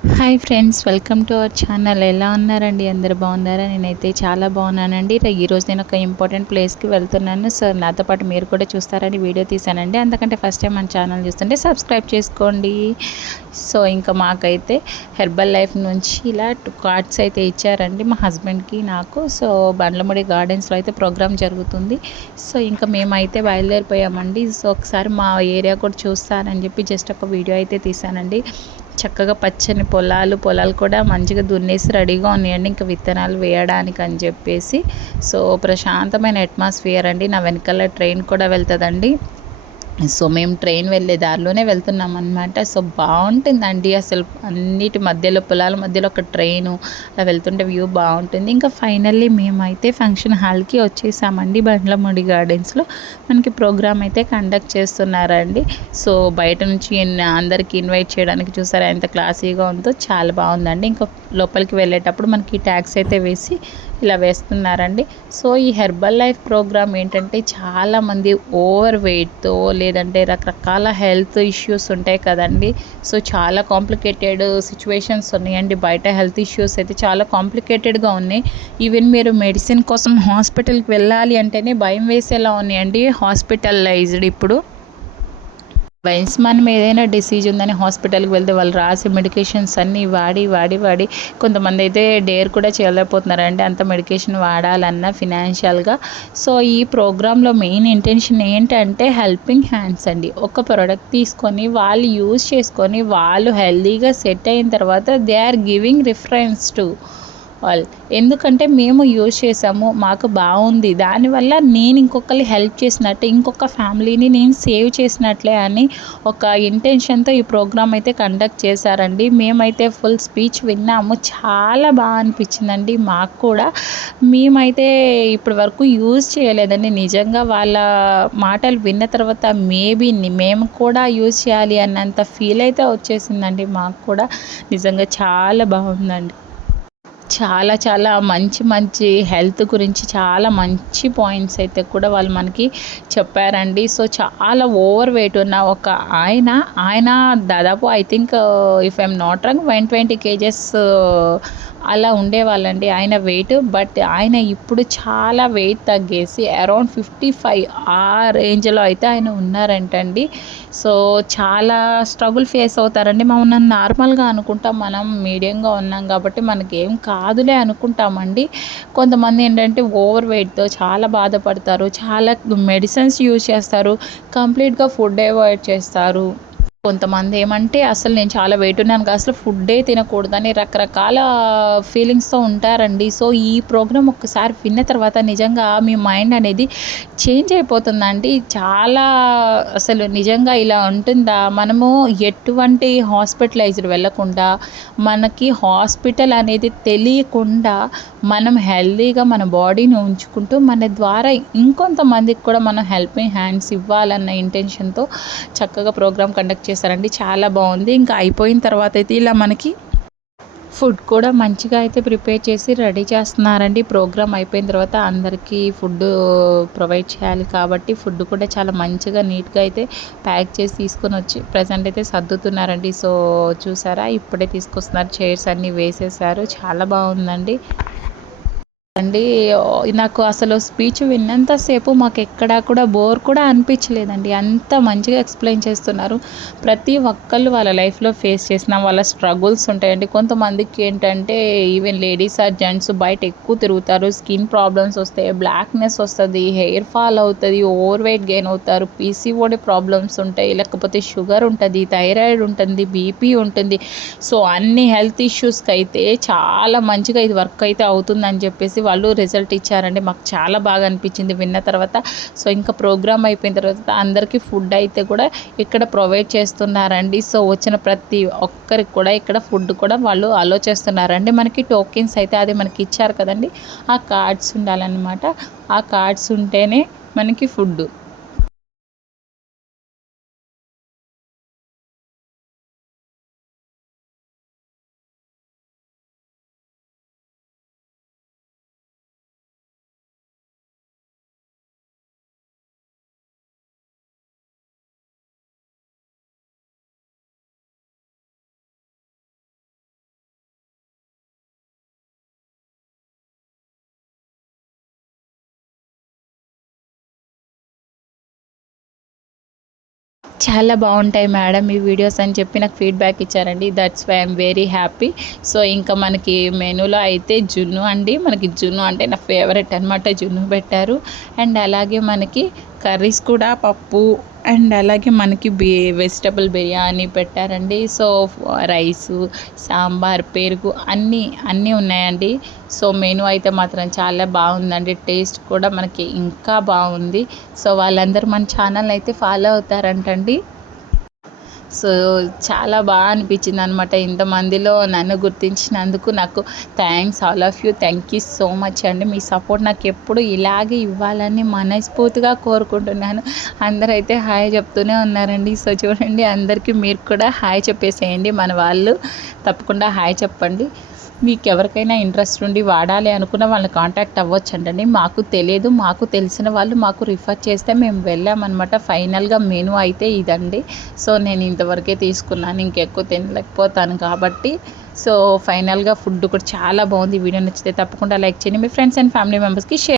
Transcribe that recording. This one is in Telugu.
Hi friends, welcome to our channel. ఎలా ఉన్నారండి? అందరు బాగున్నారా? నేనైతే చాలా బాగున్నానండి. ఈరోజు నేను ఒక ఇంపార్టెంట్ ప్లేస్కి వెళ్తున్నాను. సో నాతో పాటు మీరు కూడా చూస్తారని వీడియో తీసానండి. అందుకంటే ఫస్ట్ టైం మన ఛానల్ చూస్తుంటే సబ్స్క్రైబ్ చేసుకోండి. సో ఇంకా మాకైతే హెర్బల్ లైఫ్ నుంచి ఇలా 2 కార్డ్స్ అయితే ఇచ్చారండి మా హస్బెండ్కి, నాకు. సో బండ్లముడి గార్డెన్స్లో అయితే ప్రోగ్రామ్ జరుగుతుంది. సో ఇంకా మేమైతే బయలుదేరిపోయామండి. సో ఒకసారి మా ఏరియా కూడా చూస్తానని చెప్పి జస్ట్ ఒక వీడియో అయితే తీసానండి. చక్కగా పచ్చని పొలాలు కూడా మంచిగా దున్నేసి రెడీగా ఉన్నాయండి, ఇంకా విత్తనాలు వేయడానికి అని చెప్పేసి. సో ప్రశాంతమైన అట్మాస్ఫియర్ అండి. నా వెనకాల ట్రైన్ కూడా వెళ్తుందండి. సో మేము ట్రైన్ వెళ్ళే దారిలోనే వెళ్తున్నాం అనమాట. సో బాగుంటుందండి అసలు, అన్నిటి మధ్యలో పొలాల మధ్యలో ఒక ట్రైను అలా వెళ్తుంటే వ్యూ బాగుంటుంది. ఇంకా ఫైనల్లీ మేమైతే ఫంక్షన్ హాల్కి వచ్చేసామండి. బండ్లమూడి గార్డెన్స్లో మనకి ప్రోగ్రామ్ అయితే కండక్ట్ చేస్తున్నారండి. సో బయట నుంచి అందరికి ఇన్వైట్ చేయడానికి చూసారా ఎంత క్లాసీగా ఉందో, చాలా బాగుందండి. ఇంకా లోపలికి వెళ్ళేటప్పుడు మనకి ట్యాక్స్ అయితే వేసి ఇలా వేస్తున్నారండి. సో ఈ హెర్బల్ లైఫ్ ప్రోగ్రామ్ ఏంటంటే, చాలామంది ఓవర్ వెయిట్తో లేదంటే రకరకాల హెల్త్ ఇష్యూస్ ఉంటాయి కదండి. సో చాలా కాంప్లికేటెడ్ సిచ్యువేషన్స్ ఉన్నాయండి. బయట హెల్త్ ఇష్యూస్ అయితే చాలా కాంప్లికేటెడ్గా ఉన్నాయి. ఈవెన్ మీరు మెడిసిన్ కోసం హాస్పిటల్కి వెళ్ళాలి అంటేనే భయం వేసేలా ఉన్నాయండి. హాస్పిటలైజ్డ్ ఇప్పుడు వన్స్ మనం ఏదైనా డిసీజ్ ఉందని హాస్పిటల్కి వెళ్తే వాళ్ళు రాసే మెడికేషన్స్ అన్నీ వాడి కొంతమంది అయితే డేర్ కూడా చేయలేకపోతున్నారండి, అంత మెడికేషన్ వాడాలన్నా ఫినాన్షియల్గా. సో ఈ ప్రోగ్రాంలో మెయిన్ ఇంటెన్షన్ ఏంటంటే హెల్పింగ్ హ్యాండ్స్ అండి. ఒక ప్రోడక్ట్ తీసుకొని వాళ్ళు యూజ్ చేసుకొని వాళ్ళు హెల్తీగా సెట్ అయిన తర్వాత they are giving reference to all. ఎందుకంటే మేము యూజ్ చేసాము, మాకు బాగుంది, దానివల్ల నేను ఇంకొకరి హెల్ప్ చేసినట్టు, ఇంకొక ఫ్యామిలీని నేను సేవ్ చేసినట్లే అని ఒక ఇంటెన్షన్తో ఈ ప్రోగ్రామ్ అయితే కండక్ట్ చేశారండి. మేమైతే ఫుల్ స్పీచ్ విన్నాము, చాలా బాగా అనిపించిందండి మాకు కూడా. మేమైతే ఇప్పటి వరకు యూజ్ చేయలేదండి. నిజంగా వాళ్ళ మాటలు విన్న తర్వాత మేబీ మేము కూడా యూజ్ చేయాలి అన్నంత ఫీల్ అయితే వచ్చేసిందండి మాకు కూడా. నిజంగా చాలా బాగుందండి. చాలా చాలా మంచి హెల్త్ గురించి చాలా మంచి పాయింట్స్ అయితే కూడా వాళ్ళు మనకి చెప్పారండి. సో చాలా ఓవర్ వెయిట్ ఉన్న ఒక ఆయన దాదాపు I think if I'm not wrong 120 kgs అలా ఉండేవాళ్ళండి ఆయన వెయిట్. బట్ ఆయన ఇప్పుడు చాలా వెయిట్ తగ్గేసి అరౌండ్ 55 ఆ రేంజ్లో అయితే ఆయన ఉన్నారంటండి. సో చాలా స్ట్రగుల్ ఫేస్ అవుతారండి. మనం నార్మల్గా అనుకుంటాం, మనం మీడియంగా ఉన్నాం కాబట్టి మనకేం కాదులే అనుకుంటామండి. కొంతమంది ఏంటంటే ఓవర్ వెయిట్తో చాలా బాధపడతారు, చాలా మెడిసిన్స్ యూజ్ చేస్తారు, కంప్లీట్గా ఫుడ్ అవాయిడ్ చేస్తారు. కొంతమంది ఏమంటే అసలు నేను చాలా వెయిట్ ఉన్నాను కదా, అసలు ఫుడ్డే తినకూడదని రకరకాల ఫీలింగ్స్తో ఉంటారండి. సో ఈ ప్రోగ్రామ్ ఒక్కసారి విన్న తర్వాత నిజంగా మీ మైండ్ అనేది చేంజ్ అయిపోతుందండి. చాలా అసలు నిజంగా ఇలా ఉంటుందా, మనము ఎటువంటి హాస్పిటలైజ్డ్ వెళ్ళకుండా, మనకి హాస్పిటల్ అనేది తెలియకుండా మనం హెల్తీగా మన బాడీని ఉంచుకుంటూ మన ద్వారా ఇంకొంతమందికి కూడా మనం హెల్పింగ్ హ్యాండ్స్ ఇవ్వాలన్న ఇంటెన్షన్తో చక్కగా ప్రోగ్రామ్ కండక్ట్ చేశారండి. చాలా బాగుంది. ఇంకా అయిపోయిన తర్వాత అయితే ఇలా మనకి ఫుడ్ కూడా మంచిగా అయితే ప్రిపేర్ చేసి రెడీ చేస్తున్నారండి. ప్రోగ్రామ్ అయిపోయిన తర్వాత అందరికీ ఫుడ్ ప్రొవైడ్ చేయాలి కాబట్టి ఫుడ్ కూడా చాలా మంచిగా నీట్గా అయితే ప్యాక్ చేసి తీసుకొని వచ్చి ప్రజెంట్ అయితే సర్దుతున్నారండి. సో చూసారా, ఇప్పుడే తీసుకొస్తున్నారు, చైర్స్ అన్నీ వేసేసారు, చాలా బాగుందండి అండి. నాకు అసలు స్పీచ్ విన్నంతసేపు మాకు ఎక్కడా కూడా బోర్ కూడా అనిపించలేదండి. అంత మంచిగా ఎక్స్ప్లెయిన్ చేస్తున్నారు. ప్రతి ఒక్కళ్ళు వాళ్ళ లైఫ్లో ఫేస్ చేసిన వాళ్ళ స్ట్రగుల్స్ ఉంటాయండి. కొంతమందికి ఏంటంటే ఈవెన్ లేడీస్ ఆర్ జెంట్స్ బయట ఎక్కువ తిరుగుతారు, స్కిన్ ప్రాబ్లమ్స్ వస్తాయి, బ్లాక్నెస్ వస్తుంది, హెయిర్ ఫాల్ అవుతుంది, ఓవర్ వెయిట్ గెయిన్ అవుతారు, పీసీఓడి ప్రాబ్లమ్స్ ఉంటాయి, లేకపోతే షుగర్ ఉంటుంది, థైరాయిడ్ ఉంటుంది, బీపీ ఉంటుంది. సో అన్ని హెల్త్ ఇష్యూస్కి అయితే చాలా మంచిగా ఇది వర్క్ అయితే అవుతుందని చెప్పేసి వాళ్ళు రిజల్ట్ ఇచ్చారండి. మాకు చాలా బాగా అనిపించింది విన్న తర్వాత. సో ఇంకా ప్రోగ్రామ్ అయిపోయిన తర్వాత అందరికీ ఫుడ్ అయితే కూడా ఇక్కడ ప్రొవైడ్ చేస్తున్నారండి. సో వచ్చిన ప్రతి ఒక్కరికి కూడా ఇక్కడ ఫుడ్ కూడా వాళ్ళు అలో చేస్తున్నారండి. మనకి టోకెన్స్ అయితే అది మనకి ఇచ్చారు కదండి, ఆ కార్డ్స్ ఉండాలన్నమాట. ఆ కార్డ్స్ ఉంటేనే మనకి ఫుడ్. చాలా బాగుంటాయి మేడం ఈ వీడియోస్ అని చెప్పి నాకు ఫీడ్బ్యాక్ ఇచ్చారండి. That's why I'm very happy. So ఇంకా మనకి మెనూలో అయితే జున్ను అండి, మనకి జున్ను అంటే నా ఫేవరెట్ అనమాట. జున్ను పెట్టారు. అండ్ అలాగే మనకి కర్రీస్ కూడా పప్పు అండ్ అలాగే మనకి వెజిటబుల్ బిర్యానీ పెట్టారండి. సో రైసు, సాంబార్, పెరుగు అన్నీ ఉన్నాయండి. సో మెనూ అయితే మాత్రం చాలా బాగుందండి. టేస్ట్ కూడా మనకి ఇంకా బాగుంది. సో వాళ్ళందరూ మన ఛానల్ అయితే ఫాలో అవుతారంటండి. సో చాలా బాగా అనిపించింది అనమాట. ఇంతమందిలో నన్ను గుర్తించినందుకు నాకు thanks all of you. Thank you so much అండి. మీ సపోర్ట్ నాకు ఎప్పుడు ఇలాగే ఇవ్వాలని మనస్ఫూర్తిగా కోరుకుంటున్నాను. అందరైతే హాయ్ చెప్తూనే ఉన్నారండి. సో చూడండి, అందరికీ మీరు కూడా హాయ్ చెప్పేసేయండి. మన వాళ్ళు తప్పకుండా హాయ్ చెప్పండి. మీకు ఎవరికైనా ఇంట్రెస్ట్ ఉండి వాడాలి అనుకున్న వాళ్ళని కాంటాక్ట్ అవ్వచ్చండి. మాకు తెలియదు, మాకు తెలిసిన వాళ్ళు మాకు రిఫర్ చేస్తే మేము వెళ్ళామన్నమాట. ఫైనల్గా మెనూ అయితే ఇదండి. సో నేను ఇంతవరకే తీసుకున్నాను, ఇంకెక్కువ తినలేకపోతాను కాబట్టి. సో ఫైనల్గా ఫుడ్ కూడా చాలా బాగుంది. వీడియో నచ్చితే తప్పకుండా లైక్ చేయండి. మీ ఫ్రెండ్స్ అండ్ ఫ్యామిలీ మెంబర్స్కి షేర్